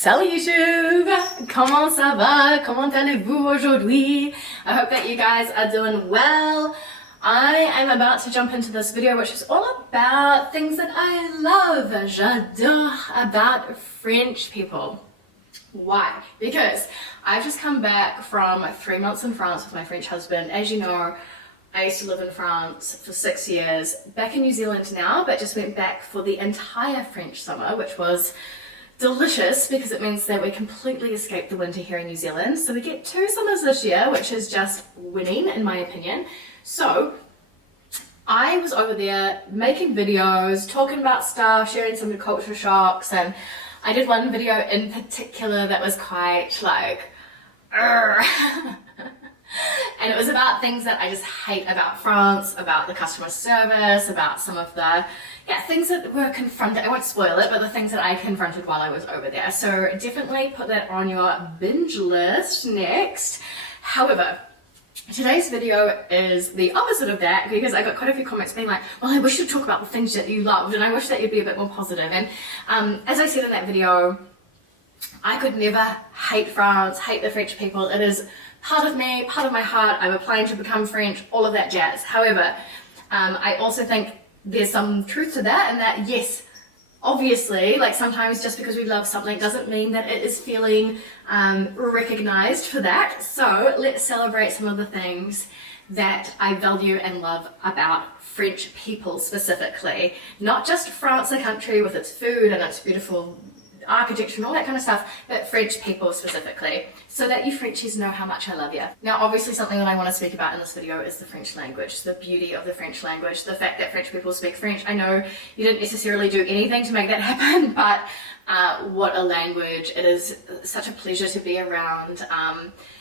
Salut YouTube! Comment ça va? Comment allez-vous aujourd'hui? I hope that you guys are doing well. I am about to jump into this video which is all about things that I love, j'adore about French people. Why? Because I've just come back from 3 months in France with my French husband. As you know, I used to live in France for 6 years, back in New Zealand now, but just went back for the entire French summer, which was delicious because it means that we completely escaped the winter here in New Zealand. So we get 2 summers this year, which is just winning in my opinion. So I was over there making videos, talking about stuff, sharing some of the culture shocks, and I did one video in particular that was quite like, and it was about things that I just hate about France, about the customer service, about some of the things that were confronted. I won't spoil it, but the things that I confronted while I was over there. So definitely put that on your binge list next. However, today's video is the opposite of that because I got quite a few comments being like, well, I wish you'd talk about the things that you loved and I wish that you'd be a bit more positive. And as I said in that video, I could never hate France, hate the French people. It is part of me, part of my heart. I'm applying to become French, all of that jazz. However, I also think there's some truth to that, and that yes, obviously, like sometimes just because we love something doesn't mean that it is feeling recognized for that. So let's celebrate some of the things that I value and love about French people specifically. Not just France, a country with its food and its beautiful architecture and all that kind of stuff, but French people specifically, so that you Frenchies know how much I love you. Now obviously something that I want to speak about in this video is the French language, the beauty of the French language, the fact that French people speak French. I know you didn't necessarily do anything to make that happen, but what a language. It is such a pleasure to be around.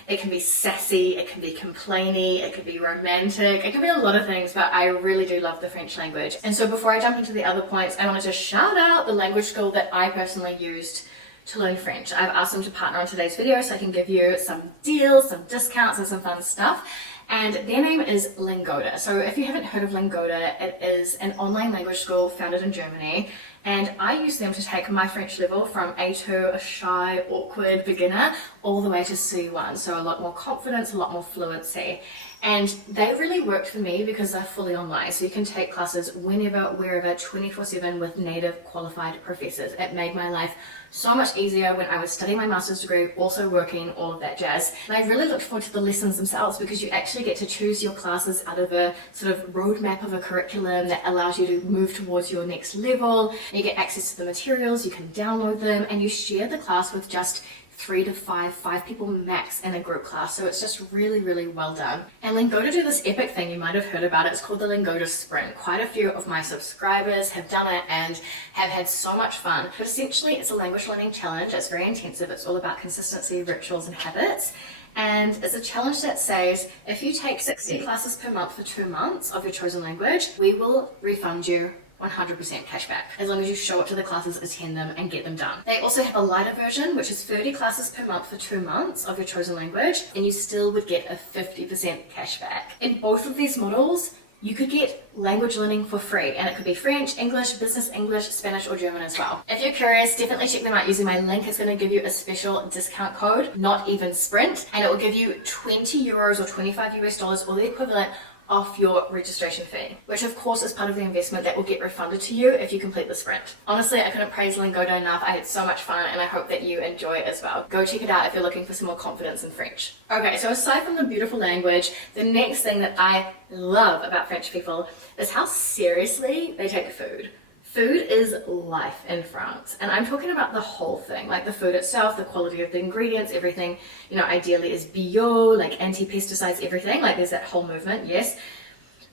It can be sassy, it can be complainy, it can be romantic, it can be a lot of things, but I really do love the French language. And so before I jump into the other points, I wanted to shout out the language school that I personally used to learn French. I've asked them to partner on today's video so I can give you some deals, some discounts and some fun stuff. And their name is Lingoda. So if you haven't heard of Lingoda, it is an online language school founded in Germany. And I use them to take my French level from A2, a shy, awkward beginner, all the way to C1. So a lot more confidence, a lot more fluency. And they really worked for me because they're fully online. So you can take classes whenever, wherever, 24/7 with native qualified professors. It made my life so much easier when I was studying my master's degree, also working, all of that jazz. And I really looked forward to the lessons themselves because you actually get to choose your classes out of a sort of roadmap of a curriculum that allows you to move towards your next level. You get access to the materials, you can download them, and you share the class with just 3 to 5 people max in a group class. So it's just really, really well done. And Lingoda do this epic thing, you might have heard about it. It's called the Lingoda Sprint. Quite a few of my subscribers have done it and have had so much fun. But essentially it's a language learning challenge. It's very intensive. It's all about consistency, rituals and habits. And it's a challenge that says, if you take 60 classes per month for 2 months of your chosen language, we will refund you 100% cashback, as long as you show up to the classes, attend them, and get them done. They also have a lighter version, which is 30 classes per month for 2 months of your chosen language, and you still would get a 50% cashback. In both of these models, you could get language learning for free, and it could be French, English, business English, Spanish, or German as well. If you're curious, definitely check them out using my link. It's going to give you a special discount code, NOTEVENSPRINT, and it will give you 20 euros or 25 US dollars or the equivalent off your registration fee, which of course is part of the investment that will get refunded to you if you complete the sprint. Honestly, I couldn't praise Lingoda enough. I had so much fun and I hope that you enjoy it as well. Go check it out if you're looking for some more confidence in French. Okay, so aside from the beautiful language, the next thing that I love about French people is how seriously they take food. Food is life in France, and I'm talking about the whole thing, like the food itself, the quality of the ingredients, everything, you know, ideally is bio, like anti-pesticides, everything, like there's that whole movement, yes.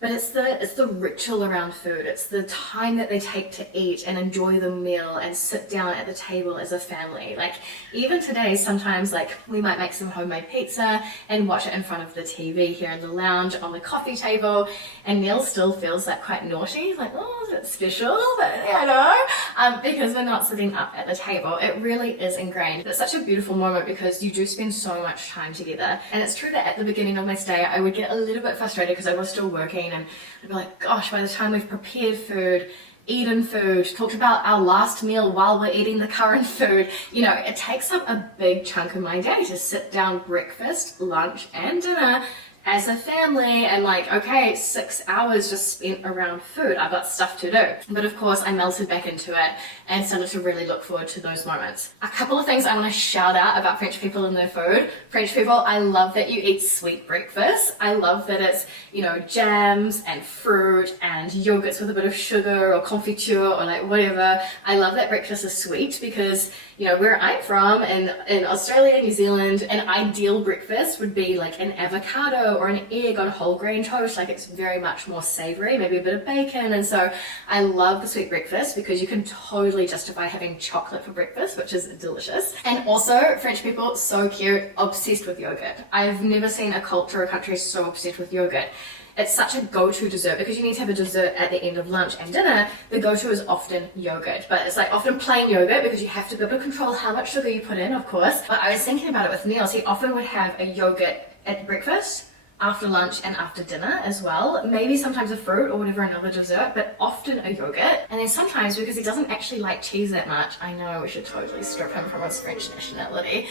But it's the ritual around food. It's the time that they take to eat and enjoy the meal and sit down at the table as a family. Like even today, sometimes like we might make some homemade pizza and watch it in front of the TV here in the lounge on the coffee table, and Neil still feels like quite naughty, like, oh, is it special? But, you know, because we're not sitting up at the table. It really is ingrained. It's such a beautiful moment because you do spend so much time together. And it's true that at the beginning of my stay, I would get a little bit frustrated because I was still working, and I'd be like, gosh, by the time we've prepared food, eaten food, talked about our last meal while we're eating the current food. You know, it takes up a big chunk of my day to sit down breakfast, lunch, and dinner as a family and like, okay, 6 hours just spent around food. I've got stuff to do. But of course I melted back into it and started to really look forward to those moments. A couple of things I want to shout out about French people and their food. French people, I love that you eat sweet breakfast. I love that it's, you know, jams and fruit and yogurts with a bit of sugar or confiture or like whatever. I love that breakfast is sweet because, you know, where I'm from in Australia, New Zealand, an ideal breakfast would be like an avocado or an egg on whole grain toast. Like it's very much more savory, maybe a bit of bacon. And so I love the sweet breakfast because you can totally justify having chocolate for breakfast, which is delicious. And also French people, so cute, obsessed with yogurt. I've never seen a culture or country so obsessed with yogurt. It's such a go-to dessert because you need to have a dessert at the end of lunch and dinner. The go-to is often yogurt, but it's like often plain yogurt because you have to be able to control how much sugar you put in, of course. But I was thinking about it with Niels. He often would have a yogurt at breakfast, after lunch and after dinner as well. Maybe sometimes a fruit or whatever, another dessert, but often a yogurt. And then sometimes, because he doesn't actually like cheese that much, I know we should totally strip him from his French nationality,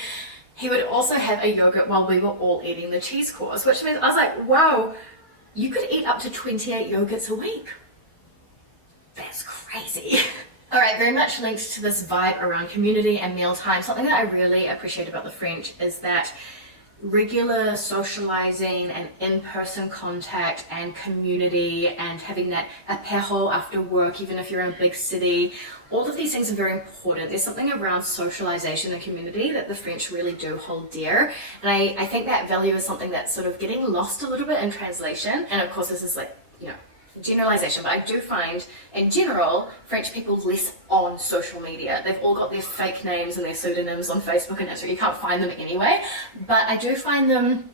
he would also have a yogurt while we were all eating the cheese course, which means I was like, wow, you could eat up to 28 yogurts a week. That's crazy. All right, very much linked to this vibe around community and mealtime. Something that I really appreciate about the French is that regular socializing and in-person contact and community and having that apéro after work, even if you're in a big city, all of these things are very important. There's something around socialization and community that the French really do hold dear. And I think that value is something that's sort of getting lost a little bit in translation. And of course, this is like, you know, generalization, but I do find in general French people less on social media. They've all got their fake names and their pseudonyms on Facebook and Instagram. You can't find them anyway, but I do find them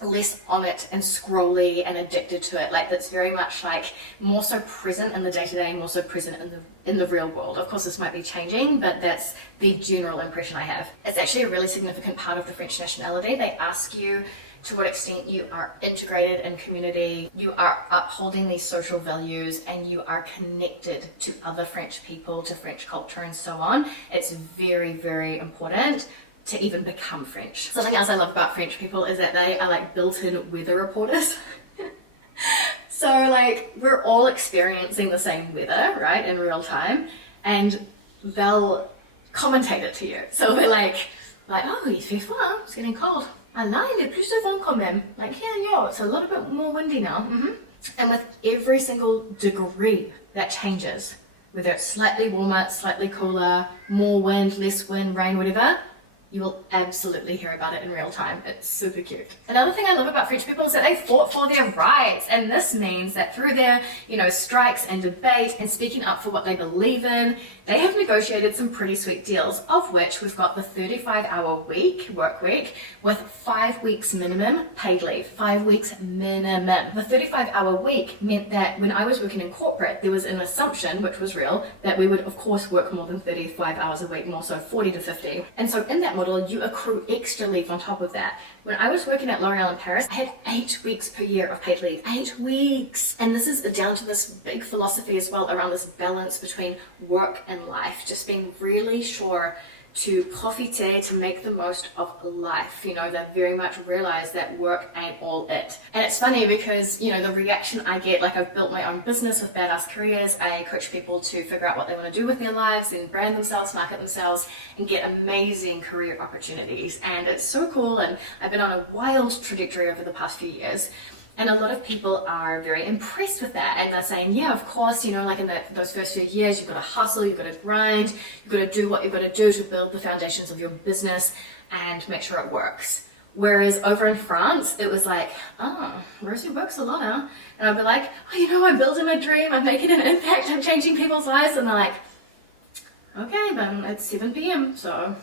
less on it and scrolly and addicted to it. Like that's very much like more so present in the day-to-day, more so present in the real world. Of course this might be changing, but that's the general impression I have. It's actually a really significant part of the French nationality. They ask you to what extent you are integrated in community, you are upholding these social values, and you are connected to other French people, to French culture and so on. It's very, very important to even become French. Something else I love about French people is that they are like built-in weather reporters. So like we're all experiencing the same weather, right, in real time, and they'll commentate it to you. So they're like, oh, il fait froid, it's getting cold. Ah là, il est plus de vent quand même. Like, yeah, it's a little bit more windy now. And with every single degree that changes, whether it's slightly warmer, slightly cooler, more wind, less wind, rain, whatever, you will absolutely hear about it in real time. It's super cute. Another thing I love about French people is that they fought for their rights. And this means that through their, you know, strikes and debate and speaking up for what they believe in, they have negotiated some pretty sweet deals, of which we've got the 35-hour work week with 5 weeks minimum paid leave. 5 weeks minimum. The 35-hour week meant that when I was working in corporate, there was an assumption, which was real, that we would of course work more than 35 hours a week, more so 40 to 50. And so in that model, you accrue extra leave on top of that. When I was working at L'Oreal in Paris, I had 8 weeks per year of paid leave. 8 weeks! And this is down to this big philosophy as well around this balance between work and life. Just being really sure to profiter, to make the most of life. You know, they very much realize that work ain't all it. And it's funny because, you know, the reaction I get, like I've built my own business with Badass Careers. I coach people to figure out what they want to do with their lives and brand themselves, market themselves, and get amazing career opportunities. And it's so cool, and I've been on a wild trajectory over the past few years. And a lot of people are very impressed with that, and they're saying, yeah, of course, you know, like in those first few years, you've got to hustle, you've got to grind, you've got to do what you've got to do to build the foundations of your business and make sure it works. Whereas over in France, it was like, oh, Rosie works a lot now. And I'd be like, oh, you know, I'm building a dream, I'm making an impact, I'm changing people's lives. And they're like, okay, but it's 7 p.m. So,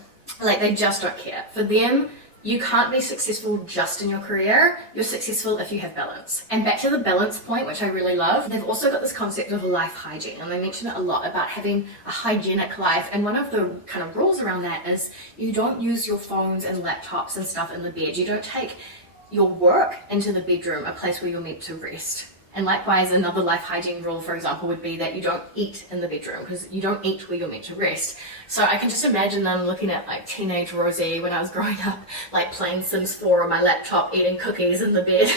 like, they just don't care. For them, you can't be successful just in your career. You're successful if you have balance. And back to the balance point, which I really love, they've also got this concept of life hygiene, and they mention it a lot about having a hygienic life. And one of the kind of rules around that is you don't use your phones and laptops and stuff in the bed. You don't take your work into the bedroom, a place where you're meant to rest. And likewise, another life hygiene rule, for example, would be that you don't eat in the bedroom, because you don't eat where you're meant to rest. So I can just imagine them looking at like teenage Rosie when I was growing up, like playing Sims 4 on my laptop, eating cookies in the bed.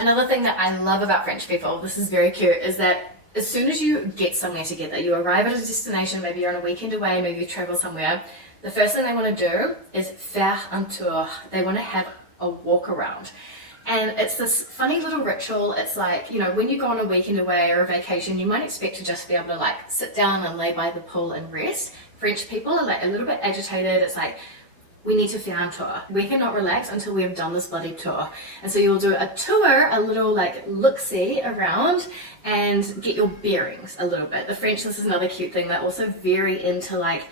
Another thing that I love about French people, this is very cute, is that as soon as you get somewhere together, you arrive at a destination, maybe you're on a weekend away, maybe you travel somewhere, the first thing they want to do is faire un tour. They want to have a walk around. And it's this funny little ritual. It's like, you know, when you go on a weekend away or a vacation, you might expect to just be able to like sit down and lay by the pool and rest. French people are like a little bit agitated. It's like, we need to faire un tour. We cannot relax until we have done this bloody tour. And so you'll do a tour, a little like look-see around and get your bearings a little bit. The French, this is another cute thing, they're also very into like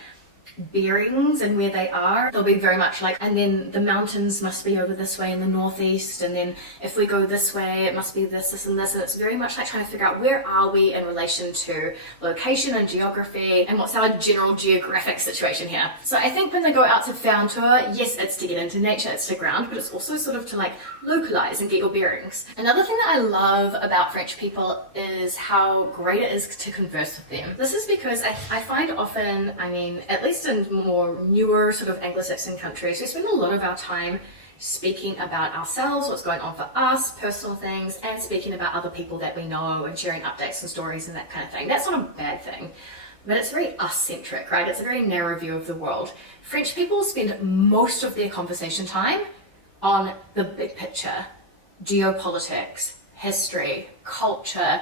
bearings and where they are. They'll be very much like, and then the mountains must be over this way in the northeast, and then if we go this way it must be this, this and this, and it's very much like trying to figure out where are we in relation to location and geography and what's our general geographic situation here. So I think when they go out to faire un tour, yes, it's to get into nature, it's to ground, but it's also sort of to like localize and get your bearings. Another thing that I love about French people is how great it is to converse with them. This is because I find often, I mean, at least in more newer sort of Anglo-Saxon countries, we spend a lot of our time speaking about ourselves, what's going on for us, personal things, and speaking about other people that we know and sharing updates and stories and that kind of thing. That's not a bad thing, but it's very us-centric, right? It's a very narrow view of the world. French people spend most of their conversation time on the big picture, geopolitics, history, culture,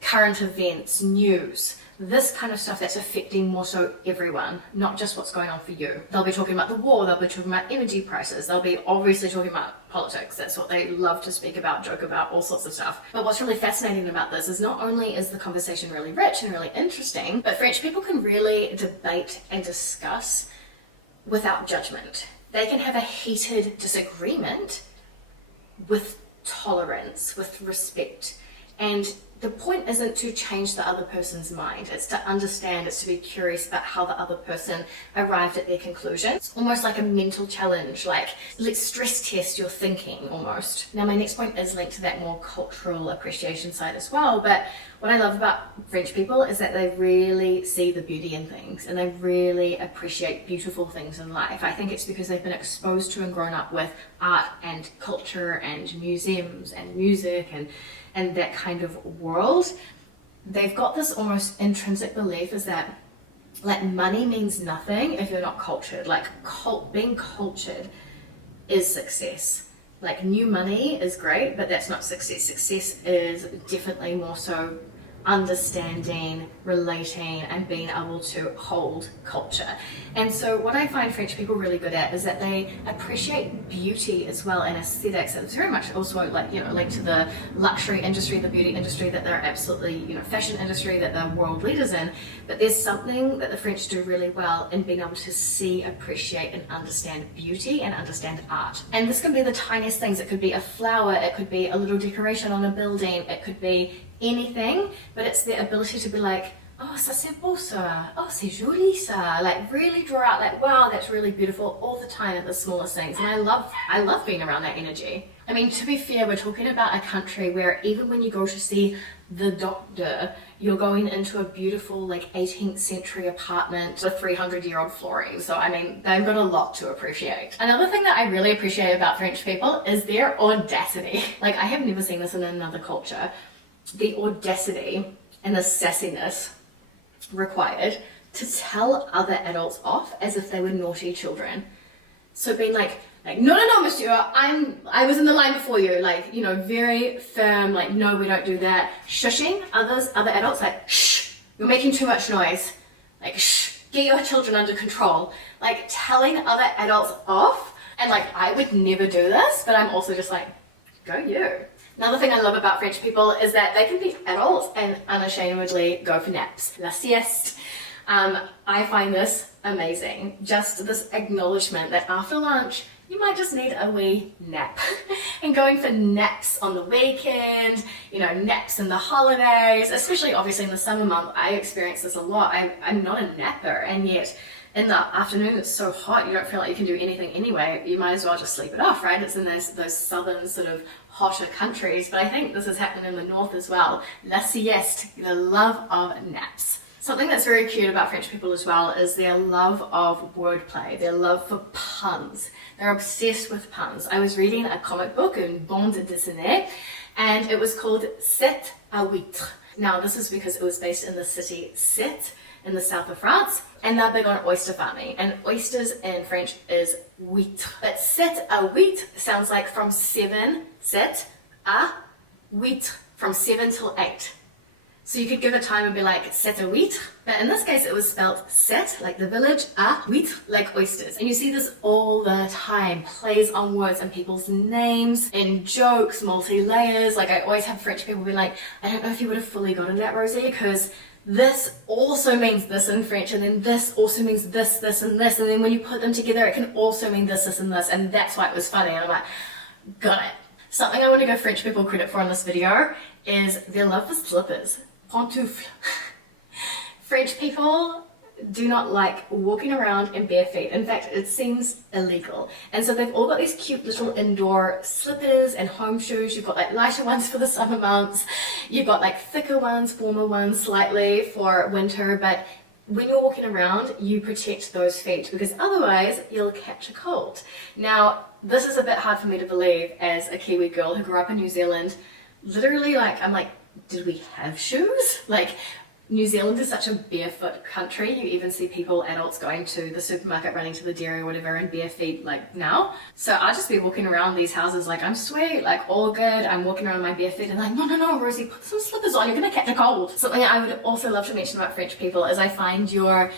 current events, news, this kind of stuff that's affecting more so everyone, not just what's going on for you. They'll be talking about the war, they'll be talking about energy prices, they'll be obviously talking about politics. That's what they love to speak about, joke about, all sorts of stuff. But what's really fascinating about this is not only is the conversation really rich and really interesting, but French people can really debate and discuss without judgment. They can have a heated disagreement with tolerance, with respect, and the point isn't to change the other person's mind, it's to understand, it's to be curious about how the other person arrived at their conclusion. It's almost like a mental challenge, like let's stress test your thinking almost. Now my next point is linked to that more cultural appreciation side as well, but what I love about French people is that they really see the beauty in things and they really appreciate beautiful things in life. I think it's because they've been exposed to and grown up with art and culture and museums and music and that kind of world. They've got this almost intrinsic belief is that like money means nothing if you're not cultured. Like being cultured is success. Like new money is great, but that's not success. Success is definitely more so understanding, relating, and being able to hold culture. And so what I find French people really good at is that they appreciate beauty as well and aesthetics. It's very much also like, you know, linked to the luxury industry, the beauty industry that they're absolutely, you know, fashion industry that they're world leaders in. But there's something that the French do really well in being able to see, appreciate, and understand beauty and understand art. And this can be the tiniest things. It could be a flower, it could be a little decoration on a building, it could be anything, but it's the ability to be like, oh, ça c'est beau ça, oh, c'est joli ça, like really draw out like, wow, that's really beautiful all the time at the smallest things. And I love being around that energy. I mean, to be fair, we're talking about a country where even when you go to see the doctor, you're going into a beautiful like 18th century apartment with 300-year-old flooring. So I mean, they've got a lot to appreciate. Another thing that I really appreciate about French people is their audacity. Like I have never seen this in another culture. The audacity and the sassiness required to tell other adults off as if they were naughty children. So being like no, monsieur, I was in the line before you, like, you know, very firm, like, no, we don't do that. Shushing other adults, like, shh, you're making too much noise. Like, shh, get your children under control. Like, telling other adults off, and like, I would never do this, but I'm also just like, go you. Another thing I love about French people is that they can be adults and unashamedly go for naps. La sieste. I find this amazing. Just this acknowledgement that after lunch, you might just need a wee nap. And going for naps on the weekend, you know, naps in the holidays, especially obviously in the summer month, I experience this a lot. I'm not a napper, and yet in the afternoon it's so hot, you don't feel like you can do anything anyway, you might as well just sleep it off, right? It's in those southern sort of hotter countries, but I think this is happening in the north as well. La sieste, the love of naps. Something that's very cute about French people as well is their love of wordplay, their love for puns. They're obsessed with puns. I was reading a comic book, une bande dessinée, and it was called Sept à Huître. Now this is because it was based in the city Sète in the south of France, and they're big on oyster farming, and oysters in French is huître. But sept à huître sounds like from 7, sept à huître, from 7 till 8. So you could give a time and be like sept à huître, but in this case it was spelled sept, like the village, à huître, like oysters. And you see this all the time, plays on words and people's names, in jokes, multi-layers. Like I always have French people be like, I don't know if you would have fully gotten that, Rosie, because this also means this in French, and then this also means this, this, and this, and then when you put them together it can also mean this, this, and this, and that's why it was funny. And I'm like, got it. Something I want to give French people credit for in this video is their love for slippers. Pantoufle. French people do not like walking around in bare feet. In fact, it seems illegal. And so they've all got these cute little indoor slippers and home shoes. You've got like lighter ones for the summer months. You've got like thicker ones, warmer ones slightly for winter. But when you're walking around, you protect those feet because otherwise you'll catch a cold. Now, this is a bit hard for me to believe as a Kiwi girl who grew up in New Zealand. Literally, like, I'm like, did we have shoes? Like, New Zealand is such a barefoot country. You even see people, adults, going to the supermarket, running to the dairy or whatever in bare feet like now. So I'll just be walking around these houses like I'm sweet, like all good. I'm walking around my bare feet and like, no, Rosie, put some slippers on, you're gonna catch a cold. Something I would also love to mention about French people is I find your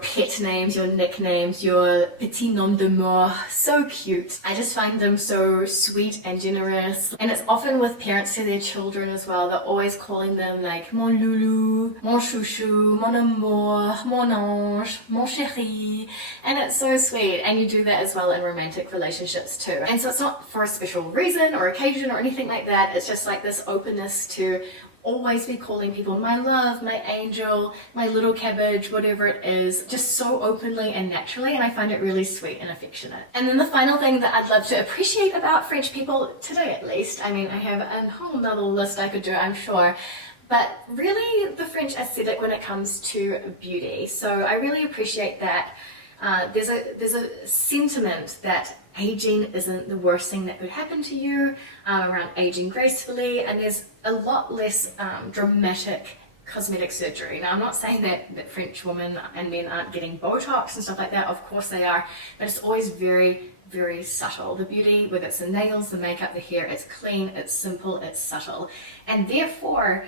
pet names, your nicknames, your petit nom de mort so cute. I just find them so sweet and generous. And it's often with parents to their children as well. They're always calling them like mon loulou, mon chouchou, mon amour, mon ange, mon chéri, and it's so sweet. And you do that as well in romantic relationships too. And so it's not for a special reason or occasion or anything like that. It's just like this openness to always be calling people my love, my angel, my little cabbage, whatever it is, just so openly and naturally, and I find it really sweet and affectionate. And then the final thing that I'd love to appreciate about French people, today at least, I mean I have a whole nother list I could do, I'm sure, but really the French aesthetic when it comes to beauty. So I really appreciate that there's a sentiment that aging isn't the worst thing that could happen to you, around aging gracefully, and there's a lot less dramatic cosmetic surgery. Now I'm not saying that French women and men aren't getting Botox and stuff like that, of course they are, but it's always very, very subtle. The beauty, whether it's the nails, the makeup, the hair, it's clean, it's simple, it's subtle, and therefore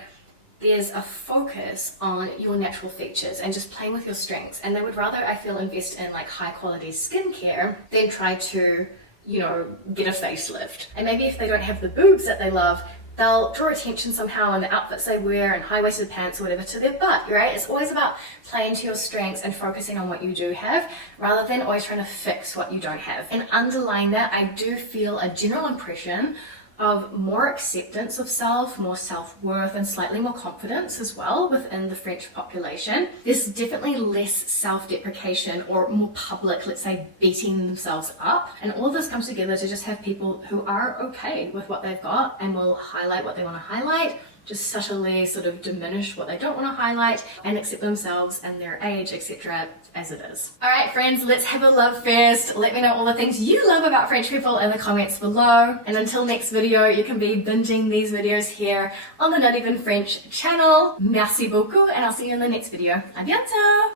there's a focus on your natural features and just playing with your strengths. And they would rather, I feel, invest in like high quality skincare than try to, you know, get a facelift. And maybe if they don't have the boobs that they love, they'll draw attention somehow in the outfits they wear and high-waisted pants or whatever to their butt, right? It's always about playing to your strengths and focusing on what you do have rather than always trying to fix what you don't have. And underlying that, I do feel a general impression of more acceptance of self, more self-worth, and slightly more confidence as well within the French population. There's definitely less self-deprecation or more public, let's say, beating themselves up. And all of this comes together to just have people who are okay with what they've got and will highlight what they want to highlight, just subtly sort of diminish what they don't want to highlight, and accept themselves and their age, etc. as it is. Alright friends, let's have a love fest. Let me know all the things you love about French people in the comments below. And until next video, you can be binging these videos here on the Not Even French channel. Merci beaucoup, and I'll see you in the next video. À bientôt!